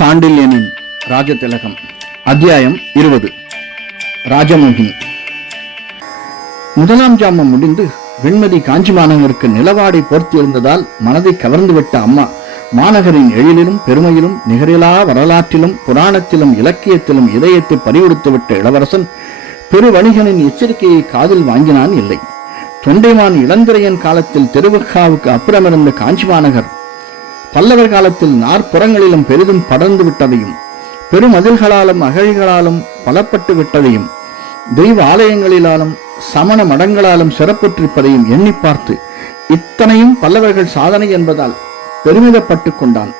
சாண்டில்யனின் ராஜதிலகம். அத்தியாயம் 20. ராஜமோகினி. முதலாம் ஜாமம் முடிந்து வெண்மதி காஞ்சி மாநகருக்கு நிலவாடை போர்த்தியிருந்ததால் மனதை கவர்ந்துவிட்ட அம்மா மாநகரின் எழிலிலும் பெருமையிலும் நிகரிலா வரலாற்றிலும் புராணத்திலும் இலக்கியத்திலும் இதயத்தை பறிவுறுத்துவிட்ட இளவரசன் பெருவணிகனின் எச்சரிக்கையை காதில் வாங்கினான் இல்லை. தொண்டைமான் இளந்திரையன் காலத்தில் திருவக்காவுக்கு அப்புறமிருந்த காஞ்சி மாநகர் பல்லவர் காலத்தில் நாற்புறங்களிலும் பெரிதும் படர்ந்து விட்டதையும் பெருமதில்களாலும் அகழிகளாலும் பலப்பட்டு விட்டதையும் தெய்வ ஆலயங்களிலாலும் சமண மடங்களாலும் சிறப்புற்றிருப்பதையும் எண்ணி பார்த்து இத்தனையும் பல்லவர்கள் சாதனை என்பதால் பெருமிதப்பட்டு கொண்டான்.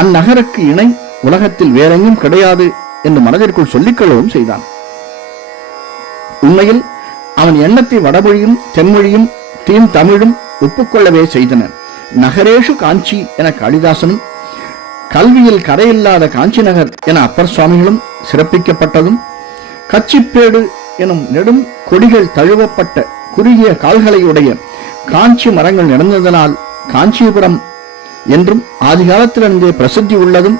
அந்நகருக்கு இணை உலகத்தில் வேறெங்கும் கிடையாது என்று மனதிற்குள் சொல்லிக்கொள்ளவும் செய்தான். உண்மையில் அவன் எண்ணத்தை வடமொழியும் தென்மொழியும் தீன் தமிழும் ஒப்புக்கொள்ளவே செய்தன. நகரேஷு காஞ்சி என காளிதாசனும் கல்வியில் கரையில்லாத காஞ்சி நகர் என அப்பர் சுவாமிகளும் சிறப்பிக்கப்பட்டதும் கச்சிப்பேடு எனும் நெடும் கொடிகள் தழுவப்பட்ட குறுகிய கால்களையுடைய காஞ்சி மரங்கள் நடந்ததனால் காஞ்சிபுரம் என்றும் ஆதிகாலத்திலிருந்தே பிரசித்தி உள்ளதும்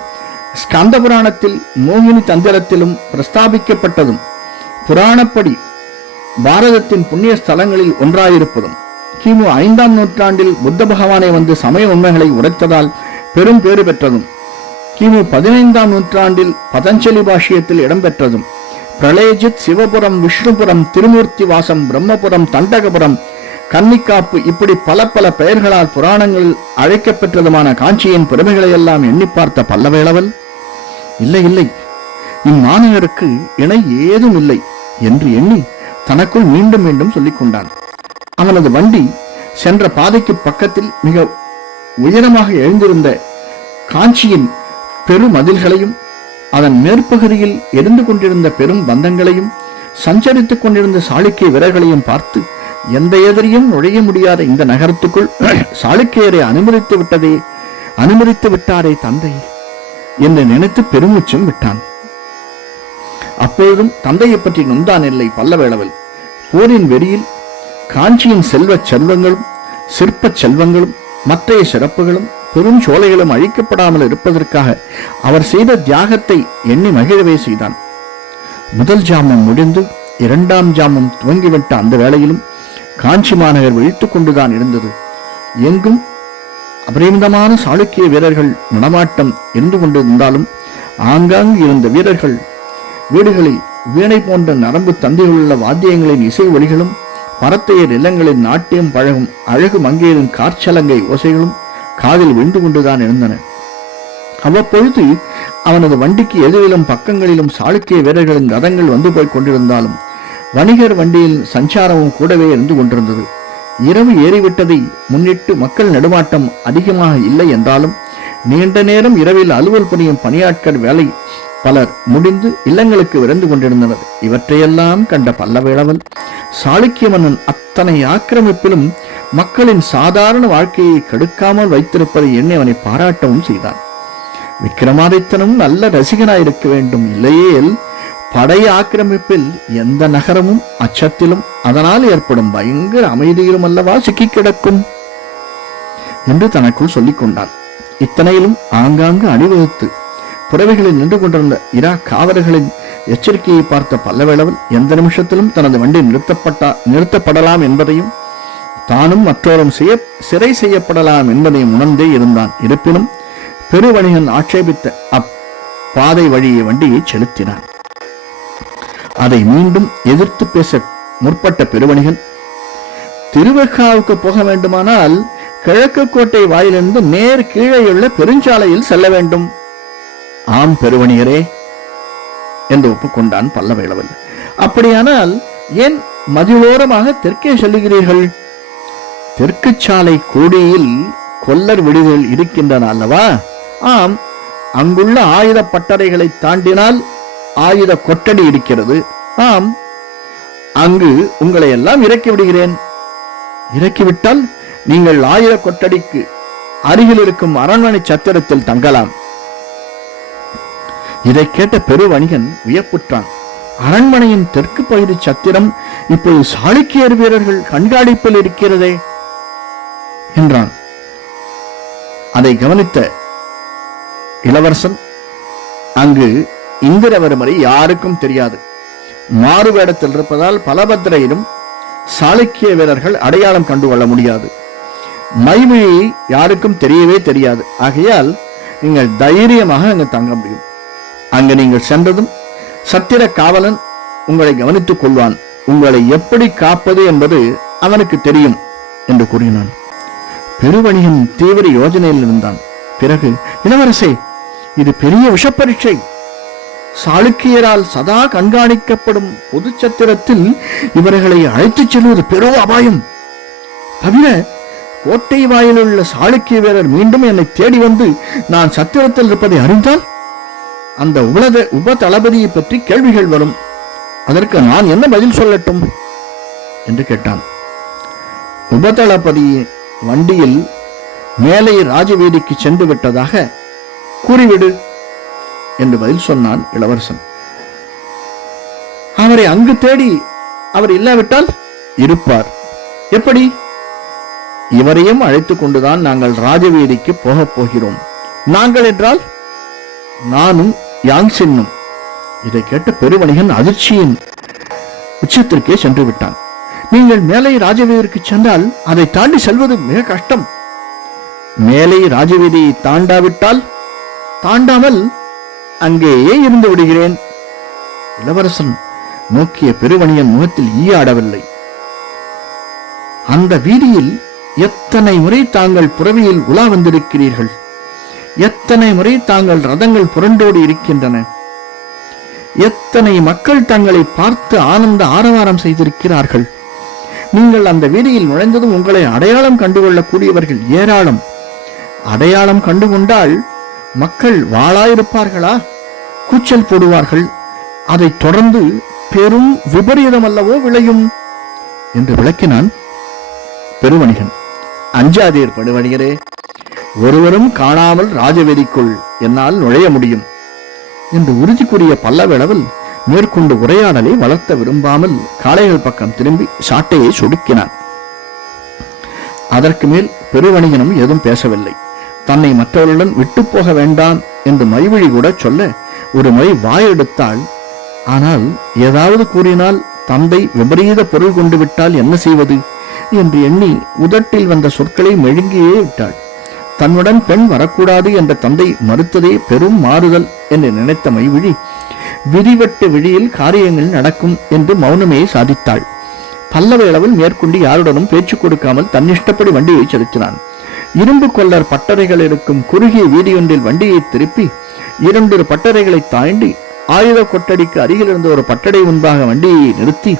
ஸ்கந்த புராணத்தில் மோகினி தந்திரத்திலும் பிரஸ்தாபிக்கப்பட்டதும் புராணப்படி பாரதத்தின் புண்ணிய ஸ்தலங்களில் ஒன்றாயிருப்பதும் கிமு 5ஆம் நூற்றாண்டில் புத்த பகவானை வந்து சமய உண்மைகளை உரைத்ததால் பெரும் பேறு பெற்றதும் கிமு 15ஆம் நூற்றாண்டில் பதஞ்சலி பாஷ்யத்தில் இடம்பெற்றதும் பிரளயஜித், சிவபுரம், விஷ்ணுபுரம், திருமூர்த்தி வாசம், பிரம்மபுரம், தண்டகபுரம், கன்னிக்காப்பு இப்படி பல பல பெயர்களால் புராணங்களில் அழைக்கப்பெற்றதுமான காஞ்சியின் பெருமைகளை எல்லாம் எண்ணி பார்த்த பல்லவேளவல் இல்லை இல்லை, இம்மாநகருக்கு இணை ஏதும் இல்லை என்று எண்ணி தனக்குள் மீண்டும் மீண்டும் சொல்லிக் கொண்டான். அவனது வண்டி சென்ற பாதைக்கு பக்கத்தில் மிக உயரமாக எழுந்திருந்த காஞ்சியின் பெருமதில்களையும் அதன் மேற்பகுதியில் எரிந்து கொண்டிருந்த பெரும் பந்தங்களையும் சஞ்சரித்துக் கொண்டிருந்த சாளுக்கிய வீரர்களையும் பார்த்து எந்த எதிரியும் நுழைய முடியாத இந்த நகரத்துக்குள் சாளுக்கியரை அனுமதித்து விட்டாரே தந்தை என்று நினைத்து பெருமூச்சும் விட்டான். அப்பொழுதும் தந்தையை பற்றி நொந்தான் இல்லை பல்லவேளவல். போரின் வெறியில் காஞ்சியின் செல்வச் செல்வங்களும் சிற்ப செல்வங்களும் மற்றைய சிறப்புகளும் பெரும் சோலைகளும் அழிக்கப்படாமல் இருப்பதற்காக அவர் செய்த தியாகத்தை எண்ணி மகிழவே செய்தான். முதல் ஜாமம் முடிந்து 2ஆம் ஜாமம் துவங்கிவிட்ட அந்த வேளையிலும் காஞ்சி மாநகர் விழித்துக் கொண்டுதான் இருந்தது. எங்கும் அபரிமிதமான சாளுக்கிய வீரர்கள் நடமாட்டம் இருந்து கொண்டிருந்தாலும் ஆங்காங்கு இருந்த வீரர்கள் வீடுகளில் வீணை போன்ற நரம்பு தந்தைகளுள்ள வாத்தியங்களின் இசை ஒலிகளும் பரத்தையர் இல்லங்களின் நாட்டியம் பழகும் அழகு மங்கையரின் காற்சலங்கை ஓசைகளும் காதில் விழுந்து கொண்டுதான் இருந்தன. அவ்வப்பொழுது அவனது வண்டிக்கு எதிரிலும் பக்கங்களிலும் சாளுக்கிய வீரர்களின் ரதங்கள் வந்து போய் கொண்டிருந்தாலும் வணிகர் வண்டியில் சஞ்சாரமும் கூடவே இருந்து கொண்டிருந்தது. இரவு ஏறிவிட்டதை முன்னிட்டு மக்கள் நடுமாட்டம் அதிகமாக இல்லை என்றாலும் நீண்ட நேரம் இரவில் அலுவல் புரியும் பணியாட்கள் வேலை பலர் முடிந்து இல்லங்களுக்கு விரைந்து கொண்டிருந்தனர். இவற்றையெல்லாம் கண்ட பல்லவேளவல் சாளுக்கிய மன்னன் அத்தனை ஆக்கிரமிப்பிலும் மக்களின் சாதாரண வாழ்க்கையை கெடுக்காமல் வைத்திருப்பதை எண்ணி அவனை பாராட்டவும் செய்தான். விக்கிரமாதித்தனும் நல்ல ரசிகனாயிருக்க வேண்டும், இல்லையேல் படைய ஆக்கிரமிப்பில் எந்த நகரமும் அச்சத்திலும் அதனால் ஏற்படும் பயங்கர அமைதியிலும் அல்லவா சிக்கி கிடக்கும் என்று தனக்குள் சொல்லிக் கொண்டான். இத்தனையிலும் ஆங்காங்கு அணிவகுத்து புறவைகளில் நின்று கொண்டிருந்த இரா காவலர்களின் எச்சரிக்கையை பார்த்த பல்லவேளவல் எந்த நிமிஷத்திலும் தனது வண்டி நிறுத்தப்படலாம் என்பதையும் தானும் மற்றோரும் சிறை செய்யப்படலாம் என்பதையும் உணர்ந்தே இருந்தான். இருப்பினும் பெருவணிகன் ஆட்சேபித்த அப்பாதை வழியை வண்டியை செலுத்தினான். அதை மீண்டும் எதிர்த்து பேச முற்பட்ட பெருவணிகன், திருவக்காவுக்கு போக வேண்டுமானால் கிழக்கு கோட்டை வாயிலிருந்து நேர் கீழேயுள்ள பெருஞ்சாலையில் செல்ல வேண்டும். ஆம் பெருவணிகரே என்று ஒப்புக்கொண்டான் பல்லவேளவல். அப்படியானால் ஏன் மதிலோரமாக தெற்கே செல்லுகிறீர்கள்? தெற்கு சாலை கோடியில் கொல்லர் விடுதிகள் இருக்கின்றன அல்லவா? ஆம், அங்குள்ள ஆயுத பட்டறைகளை தாண்டினால் ஆயுத கொட்டடி இருக்கிறது. ஆம், அங்கு உங்களை எல்லாம் இறக்கி விடுகிறேன். இறக்கிவிட்டால் நீங்கள் ஆயுத கொட்டடிக்கு அருகில் இருக்கும் அரண்மனை சத்திரத்தில் தங்கலாம். இதை கேட்ட பெருவணிகன் வியப்புற்றான். அரண்மனையின் தெற்கு பகுதி சத்திரம் இப்போது சாளுக்கியர் வீரர்கள் கண்காணிப்பில் இருக்கிறதே என்றான். அதை கவனித்த இளவரசன் அங்கு இந்திரவர்மரை யாருக்கும் தெரியாது. மாறுவேடத்தில் இருப்பதால் பலபத்திரையிலும் சாளுக்கிய வீரர்கள் அடையாளம் கண்டுகொள்ள முடியாது. மைவிழி யாருக்கும் தெரியவே தெரியாது. ஆகையால் நீங்கள் தைரியமாக அங்கு தங்க முடியும். அங்கு நீங்கள் சென்றதும் சத்திர காவலன் உங்களை கவனித்துக் கொள்வான். உங்களை எப்படி காப்பது என்பது அவனுக்கு தெரியும் என்று கூறினான். பெருவணிகன் தீவிர யோஜனையில் இருந்தான். பிறகு, இளவரசே, இது பெரிய விஷப்பரீட்சை. சாளுக்கியரால் சதா கண்காணிக்கப்படும் பொது சத்திரத்தில் இவர்களை அழைத்துச் செல்வது பெரும் அபாயம். தவிர கோட்டை வாயிலுள்ள உள்ள சாளுக்கிய வீரர் மீண்டும் என்னை தேடி வந்து நான் சத்திரத்தில் இருப்பதை அறிந்தால் அந்த உப தளபதியை பற்றி கேள்விகள் வரும். அதற்கு நான் என்ன பதில் சொல்லட்டும் என்று கேட்டான். உபதளபதி வண்டியில் மேலே ராஜவீதிக்கு சென்று விட்டதாக கூறிவிடு என்று பதில் சொன்னான் இளவரசன். அவரை அங்கு தேடி அவர் இல்லாவிட்டால் இருப்பார். எப்படி? இவரையும் அழைத்துக் கொண்டுதான் நாங்கள் ராஜவீதிக்கு போகப் போகிறோம். நாங்கள் என்றால் நானும் யாங்சின்னும். இதை கேட்ட பெருவணிகன் அதிர்ச்சியின் உச்சத்திற்கே சென்று விட்டான். நீங்கள் மேலை ராஜவீதிக்கு சென்றால் அதை தாண்டி செல்வது மிக கஷ்டம். மேலை ராஜவீதியை தாண்டாமல் அங்கேயே இருந்து விடுகிறேன். இளவரசன் நோக்கிய பெருவணியன் முகத்தில் ஈயாடவில்லை. அந்த வீதியில் எத்தனை முறை தாங்கள் புறவியில் உலா வந்திருக்கிறீர்கள்? எத்தனை முறை தாங்கள் ரதங்கள் புரண்டோடு இருக்கின்றன? எத்தனை மக்கள் தங்களை பார்த்து ஆனந்த ஆரவாரம் செய்திருக்கிறார்கள். நீங்கள் அந்த வீதியில் நுழைந்ததும் உங்களை அடையாளம் கண்டுகொள்ளக்கூடியவர்கள் ஏராளம். அடையாளம் கண்டுகொண்டால் மக்கள் வாளாயிருப்பார்களா? கூச்சல் போடுவார்கள். அதை தொடர்ந்து பெரும் விபரீதம் அல்லவோ விளையும் என்று விளக்கினான் பெருவணிகன். அஞ்சாதீர் பெருவணிகரே, ஒருவரும் காணாமல் ராஜவீதிக்குள் என்னால் நுழைய முடியும் என்று உறுதி கூறிய பல்லவளவில் மேற்கொண்டு உரையாடலை வளர்த்த விரும்பாமல் காளைகள் பக்கம் திரும்பி சாட்டையை சொடுக்கினான். அதற்கு மேல் பெருவணிகனும் ஏதும் பேசவில்லை. தன்னை மற்றவர்களுடன் விட்டு போக வேண்டாம் என்று மைவிழி கூட சொல்ல ஒரு முறை வாயெடுத்தாள். ஆனால் ஏதாவது கூறினால் தந்தை விபரீத பொருள் கொண்டு விட்டால் என்ன செய்வது என்று எண்ணி உதட்டில் வந்த சொற்களை மெழுங்கியே விட்டாள். தன்னுடன் பெண் வரக்கூடாது என்ற தந்தை மறுத்ததே பெரும் மாறுதல் என்று நினைத்த மைவிழி விதிவெட்டு விழியில் காரியங்கள் நடக்கும் என்று மௌனமே சாதித்தாள். பல்லவ அளவில் மேற்கொண்டு யாருடனும் பேச்சு கொடுக்காமல் தன்னிஷ்டப்படி வண்டியை செலுத்தினான். இரும்பு கொல்லர் பட்டறைகள் இருக்கும் குறுகிய வீதியொன்றில் வண்டியை திருப்பி 2 பட்டறைகளை தாண்டி ஆயுத கொட்டடிக்கு அருகில் இருந்த ஒரு பட்டடை முன்பாக வண்டியை நிறுத்தி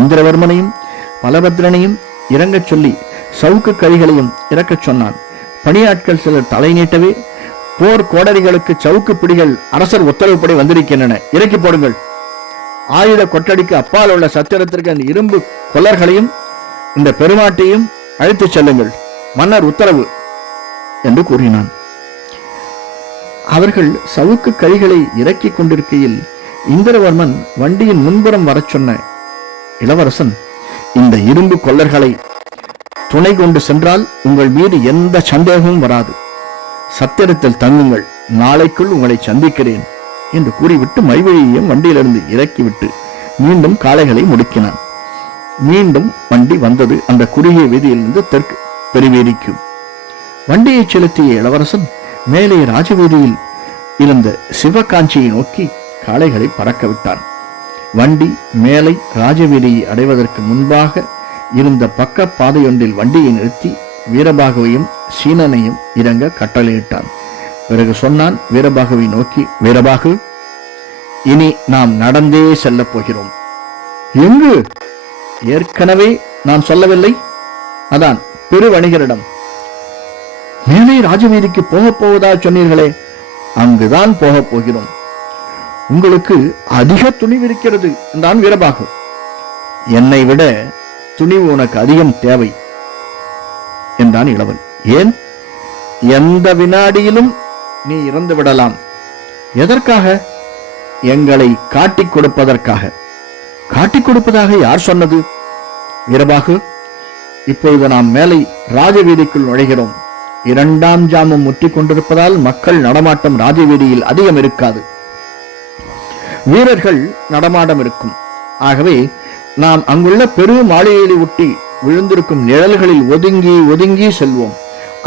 இந்திரவர்மனையும் பலபத்ரனையும் இறங்கச் சொல்லி சவுக்கு கழிகளையும் இறக்கச் சொன்னான். பணியாட்கள் சிலர் தலை நீட்டவே, போர் கோடரிகளுக்கு சவுக்கு பிடிகள் அரசர் உத்தரவுப்படி வந்திருக்கின்றன, இறக்கி போடுங்கள். ஆயுத கொட்டடிக்கு அப்பால் உள்ள சத்திரத்திற்கு அந்த இரும்பு கொல்லர்களையும் இந்த பெருமாட்டையும் அழைத்துச் செல்லுங்கள், மன்னர் உத்தரவு என்று கூறினான். அவர்கள் சவுக்கு கழிகளை இறக்கி கொண்டிருக்கையில் இந்திரவர்மன் வண்டியின் முன்புறம் வரச் சொன்ன இளவரசன், இந்த இரும்பு கொல்லர்களை துணை கொண்டு சென்றால் உங்கள் மீது எந்த சந்தேகமும் வராது. சத்திரத்தில் தங்குங்கள், நாளைக்குள் உங்களை சந்திக்கிறேன் என்று கூறிவிட்டு மைவழியையும் வண்டியிலிருந்து இறக்கிவிட்டு மீண்டும் காளைகளை முடுக்கினான். மீண்டும் வண்டி வந்தது அந்த குறுகிய வீதியிலிருந்து தெற்கு பெருவீதிக்கு. வண்டியை செலுத்திய இளவரசன் மேலே ராஜவீதியில் இருந்த சிவகாஞ்சியை நோக்கி காளைகளை பறக்க விட்டான். வண்டி மேலை ராஜவீதியை அடைவதற்கு முன்பாக இருந்த பக்க பாதையொன்றில் வண்டியை நிறுத்தி வீரபாகுவையும் சீனனையும் இறங்க கட்டளையிட்டான். பிறகு சொன்னான் வீரபாகுவை நோக்கி, வீரபாகு, இனி நாம் நடந்தே செல்லப் போகிறோம். எங்கு? ஏற்கனவே நான் சொல்லவில்லை? அதான் பெருவணிகரிடம். மேலே ராஜவீதிக்கு போகப் போவதா சொன்னீர்களே, அங்குதான் போகப் போகிறோம். உங்களுக்கு அதிக துணிவு இருக்கிறது என்றான் வீரபாகு. என்னை விட துணிவு உனக்கு அதிகம் தேவை என்றான் இளவன். ஏன்? எந்த வினாடியிலும் நீ இறந்து விடலாம். எதற்காக? எங்களை காட்டிக் கொடுப்பதற்காக. காட்டிக் கொடுப்பதாக யார் சொன்னது? வீரபாகு, இப்பொழுது நாம் மேலை ராஜவீதிக்குள் நுழைகிறோம். 2ஆம் ஜாமம் முற்றிக் கொண்டிருப்பதால் மக்கள் நடமாட்டம் ராஜவீதியில் அதிகம் இருக்காது. வீரர்கள் நடமாட்டம் இருக்கும். ஆகவே நாம் அங்குள்ள பெரு மாளிகையை ஒட்டி விழுந்திருக்கும் நிழல்களில் ஒதுங்கி ஒதுங்கி செல்வோம்.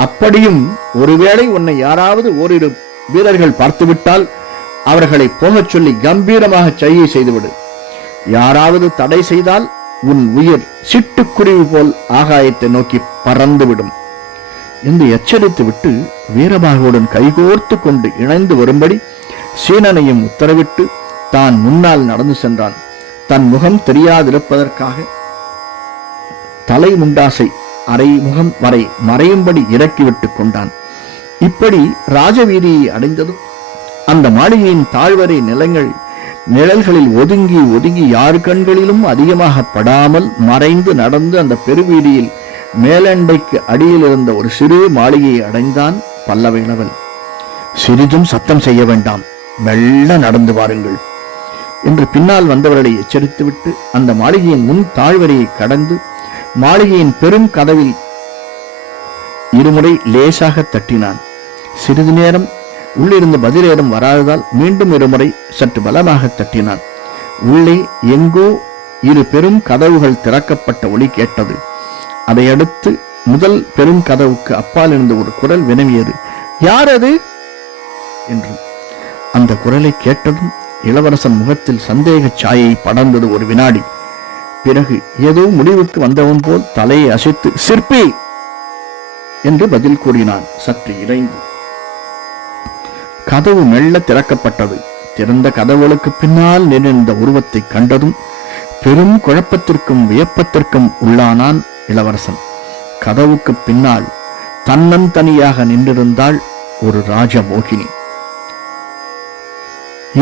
அப்படியும் ஒருவேளை உன்னை யாராவது ஓரிரு வீரர்கள் பார்த்துவிட்டால் அவர்களை போகச் சொல்லி கம்பீரமாக சைகை செய்துவிடு. யாராவது தடை செய்தால் உன் உயிர் சிட்டுக்குருவி போல் ஆகாயத்தை நோக்கி பறந்துவிடும் என்று எச்சரித்துவிட்டு வீரபாகுவுடன் கைகோர்த்து கொண்டு இணைந்து வரும்படி சீனனையும் உத்தரவிட்டு தான் முன்னால் நடந்து சென்றான். தன் முகம் தெரியாதிருப்பதற்காக தலை முண்டாசை அரை முகம் வரை மறையும்படி இறக்கிவிட்டு கொண்டான். இப்படி ராஜவீதியை அடைந்ததும் அந்த மாளிகையின் தாழ்வரை நிழல்களில் ஒதுங்கி ஒதுங்கி யார் கண்களிலும் அதிகமாக படாமல் மறைந்து நடந்து அந்த பெருவீதியில் மேலண்டைக்கு அடியில் இருந்த ஒரு சிறு மாளிகையை அடைந்தான் பல்லவேலவன். சிறிதும் சத்தம் செய்ய வேண்டாம், மெல்ல நடந்து வாருங்கள் என்று பின்னால் வந்தவர்களை எச்சரித்துவிட்டு அந்த மாளிகையின் முன் தாழ்வரையை கடந்து மாளிகையின் பெரும் கதவில் இருமுறை லேசாக தட்டினான். சிறிது நேரம் உள்ளிருந்து பதிலேறும் வராததால் மீண்டும் இருமுறை சற்று பலமாக தட்டினான். உள்ளே எங்கோ இரு பெரும் கதவுகள் திறக்கப்பட்ட ஒலி கேட்டது. அதையடுத்து முதல் பெரும் கதவுக்கு அப்பால் இருந்து ஒரு குரல் வினவியது, யார் அது என்று. அந்த குரலை கேட்டதும் இளவரசன் முகத்தில் சந்தேக சாயை படர்ந்தது ஒரு வினாடி. பிறகு ஏதோ முடிவுக்கு வந்தவன் போல் தலையை அசைத்து சிற்பி என்று பதில் கூறினான் சற்று இறைந்து. கதவு மெல்ல திறக்கப்பட்டது. திறந்த கதவுகளுக்கு பின்னால் நின்ற உருவத்தை கண்டதும் பெரும் குழப்பத்திற்கும் வியப்பத்திற்கும் உள்ளானான் இளவரசன். கதவுக்கு பின்னால் தன்னந்தனியாக நின்றிருந்தாள் ஒரு ராஜமோகினி.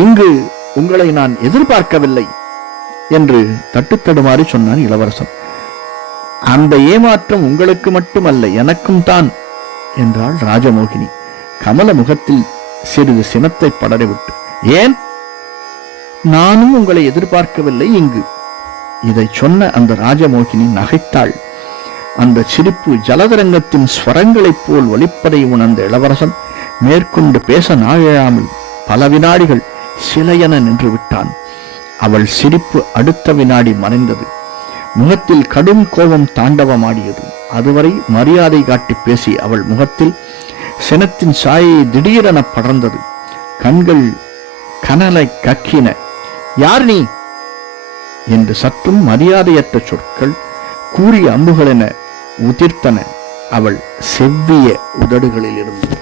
இங்கு உங்களை நான் எதிர்பார்க்கவில்லை என்று தட்டுத்தடுமாறி சொன்னான் இளவரசன். அந்த ஏமாற்றம் உங்களுக்கு மட்டுமல்ல, எனக்கும் தான் என்றாள் ராஜமோகினி கமல முகத்தில் சிறிது சினத்தை படரிவிட்டு. ஏன்? நானும் உங்களை எதிர்பார்க்கவில்லை இங்கு. இதை சொன்ன அந்த ராஜமோகினி நகைத்தாள். அந்த சிரிப்பு ஜலதரங்கத்தின் ஸ்வரங்களைப் போல் ஒலிப்பதை உணர்ந்த இளவரசன் மேற்கொண்டு பேச நாழாமல் பல வினாடிகள் சிலையென நின்று விட்டான். அவள் சிரிப்பு அடுத்த வினாடி மறைந்தது. முகத்தில் கடும் கோபம் தாண்டவமாடியது. அதுவரை மரியாதை காட்டி பேசி அவள் முகத்தில் சினத்தின் சாயை திடீரென படர்ந்தது. கண்கள் கனலை கக்கின. யார் நீ என்று சற்றும் மரியாதையற்ற சொற்கள் கூறிய அம்புகள் என உதிர்த்தன அவள் செவ்விய உதடுகளில் இருந்து.